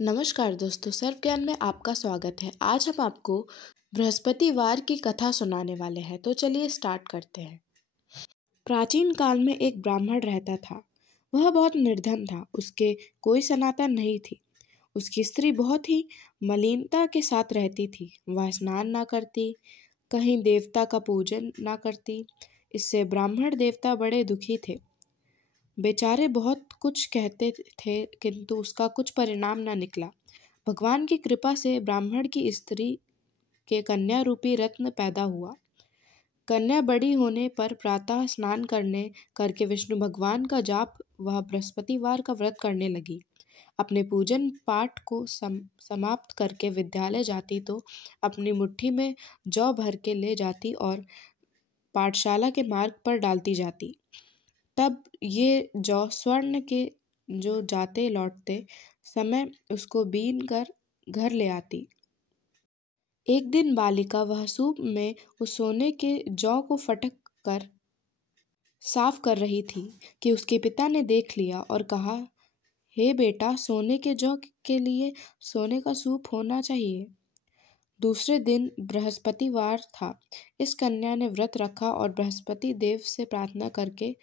नमस्कार दोस्तों, सर्व ज्ञान में आपका स्वागत है। आज हम आपको बृहस्पतिवार की कथा सुनाने वाले हैं, तो चलिए स्टार्ट करते हैं। प्राचीन काल में एक ब्राह्मण रहता था। वह बहुत निर्धन था, उसके कोई सनातन नहीं थी। उसकी स्त्री बहुत ही मलिनता के साथ रहती थी। वह स्नान ना करती, कहीं देवता का पूजन ना करती। इससे ब्राह्मण देवता बड़े दुखी थे। बेचारे बहुत कुछ कहते थे, किंतु उसका कुछ परिणाम न निकला। भगवान की कृपा से ब्राह्मण की स्त्री के कन्या रूपी रत्न पैदा हुआ। कन्या बड़ी होने पर प्रातः स्नान करके विष्णु भगवान का जाप वह बृहस्पतिवार का व्रत करने लगी। अपने पूजन पाठ को समाप्त करके विद्यालय जाती तो अपनी मुट्ठी में जौ भर के ले जाती और पाठशाला के मार्ग पर डालती जाती। तब ये जौ स्वर्ण के जो जाते लौटते समय उसको बीन कर घर ले आती। एक दिन बालिका वह सूप में उस सोने के जौ को फटक कर साफ कर रही थी कि उसके पिता ने देख लिया और कहा, हे बेटा, सोने के जौ के लिए सोने का सूप होना चाहिए। दूसरे दिन बृहस्पतिवार था। इस कन्या ने व्रत रखा और बृहस्पति देव से प्रार्थना करके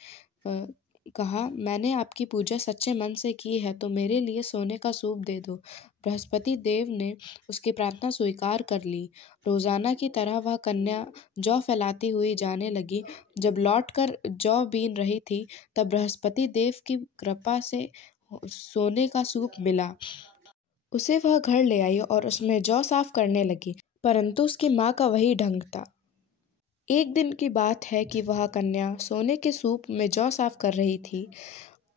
कहा, मैंने आपकी पूजा सच्चे मन से की है, तो मेरे लिए सोने का सूप दे दो। बृहस्पति देव ने उसकी प्रार्थना स्वीकार कर ली। रोजाना की तरह वह कन्या जौ फैलाती हुई जाने लगी। जब लौटकर जौ बीन रही थी, तब बृहस्पति देव की कृपा से सोने का सूप मिला। उसे वह घर ले आई और उसमें जौ साफ करने लगी, परंतु उसकी माँ का वही ढंग था। एक दिन की बात है कि वह कन्या सोने के सूप में जौ साफ कर रही थी।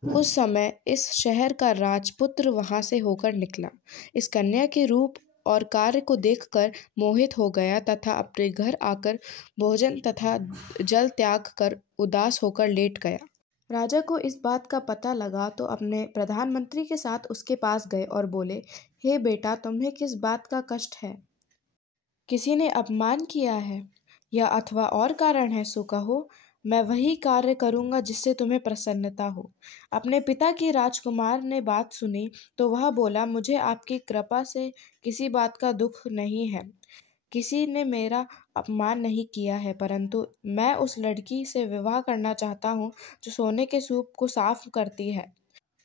उस समय इस शहर का राजपुत्र वहां से होकर निकला। इस कन्या के रूप और कार्य को देखकर मोहित हो गया तथा अपने घर आकर भोजन तथा जल त्याग कर उदास होकर लेट गया। राजा को इस बात का पता लगा तो अपने प्रधानमंत्री के साथ उसके पास गए और बोले, हे बेटा, तुम्हें किस बात का कष्ट है? किसी ने अपमान किया है या अथवा और कारण है, सो कहो। मैं वही कार्य करूंगा जिससे तुम्हें प्रसन्नता हो। अपने पिता की राजकुमार ने बात सुनी तो वह बोला, मुझे आपकी कृपा से किसी बात का दुख नहीं है। किसी ने मेरा अपमान नहीं किया है, परंतु मैं उस लड़की से विवाह करना चाहता हूँ जो सोने के सूप को साफ करती है।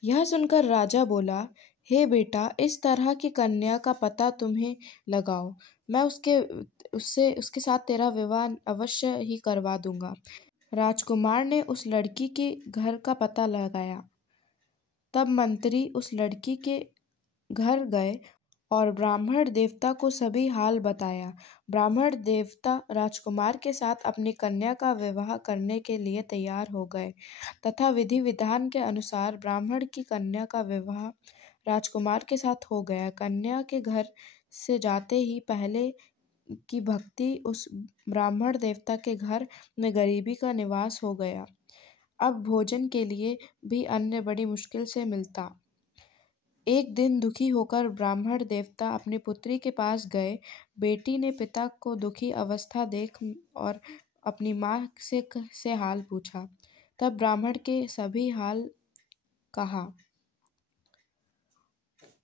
यह सुनकर राजा बोला, हे बेटा, इस तरह की कन्या का पता तुम्हें लगाओ। मैं उसके साथ तेरा विवाह अवश्य ही करवा दूंगा। राजकुमार ने उस लड़की के घर का पता लगाया। तब मंत्री उस लड़की के घर गए और ब्राह्मण देवता को सभी हाल बताया। ब्राह्मण देवता राजकुमार के साथ अपनी कन्या का विवाह करने के लिए तैयार हो गए तथा विधि विधान के अनुसार ब्राह्मण की कन्या का विवाह राजकुमार के साथ हो गया। कन्या के घर से जाते ही पहले की भक्ति उस ब्राह्मण देवता के घर में गरीबी का निवास हो गया। अब भोजन के लिए भी अन्न बड़ी मुश्किल से मिलता। एक दिन दुखी होकर ब्राह्मण देवता अपनी पुत्री के पास गए। बेटी ने पिता को दुखी अवस्था देख और अपनी माँ से हाल पूछा। तब ब्राह्मण के सभी हाल कहा।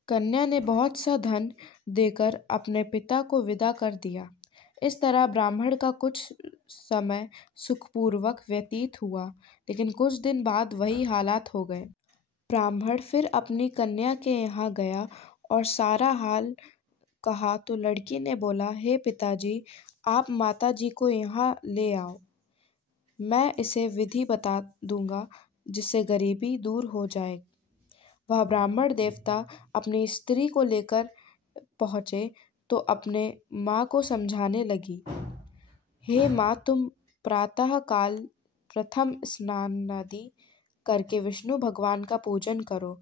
कन्या ने बहुत सा धन देकर अपने पिता को विदा कर दिया। इस तरह ब्राह्मण का कुछ समय सुखपूर्वक व्यतीत हुआ, लेकिन कुछ दिन बाद वही हालात हो गए। ब्राह्मण फिर अपनी कन्या के यहाँ गया और सारा हाल कहा तो लड़की ने बोला, हे पिताजी, आप माताजी को यहाँ ले आओ। मैं इसे विधि बता दूंगा जिससे गरीबी दूर हो जाए। वह ब्राह्मण देवता अपनी स्त्री को लेकर पहुँचे तो अपने माँ को समझाने लगी, हे माँ, तुम प्रातः काल प्रथम स्नानादि करके विष्णु भगवान का पूजन करो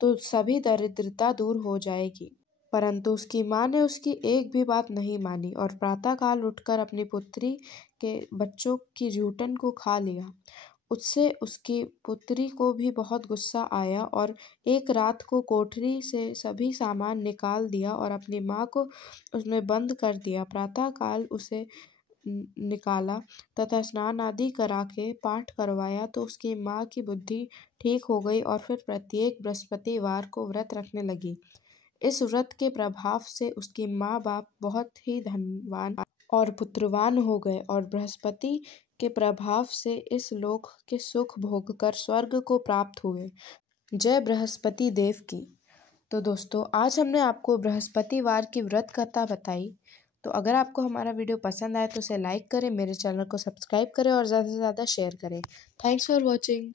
तो सभी दरिद्रता दूर हो जाएगी। परंतु उसकी माँ ने उसकी एक भी बात नहीं मानी और प्रातःकाल उठकर अपनी पुत्री के बच्चों की जूठन को खा लिया। उससे उसकी पुत्री को भी बहुत गुस्सा आया और एक रात को कोठरी से सभी सामान निकाल दिया और अपनी माँ को उसमें बंद कर दिया। प्रातःकाल उसे निकाला तथा स्नान आदि करा के पाठ करवाया तो उसकी माँ की बुद्धि ठीक हो गई और फिर प्रत्येक बृहस्पतिवार को व्रत रखने लगी। इस व्रत के प्रभाव से उसके माँ बाप बहुत ही धनवान और पुत्रवान हो गए और बृहस्पति के प्रभाव से इस लोक के सुख भोग कर स्वर्ग को प्राप्त हुए। जय बृहस्पति देव की। तो दोस्तों, आज हमने आपको बृहस्पतिवार की व्रत कथा बताई। तो अगर आपको हमारा वीडियो पसंद आए तो उसे लाइक करें, मेरे चैनल को सब्सक्राइब करें और ज़्यादा से ज़्यादा शेयर करें। Thanks for watching.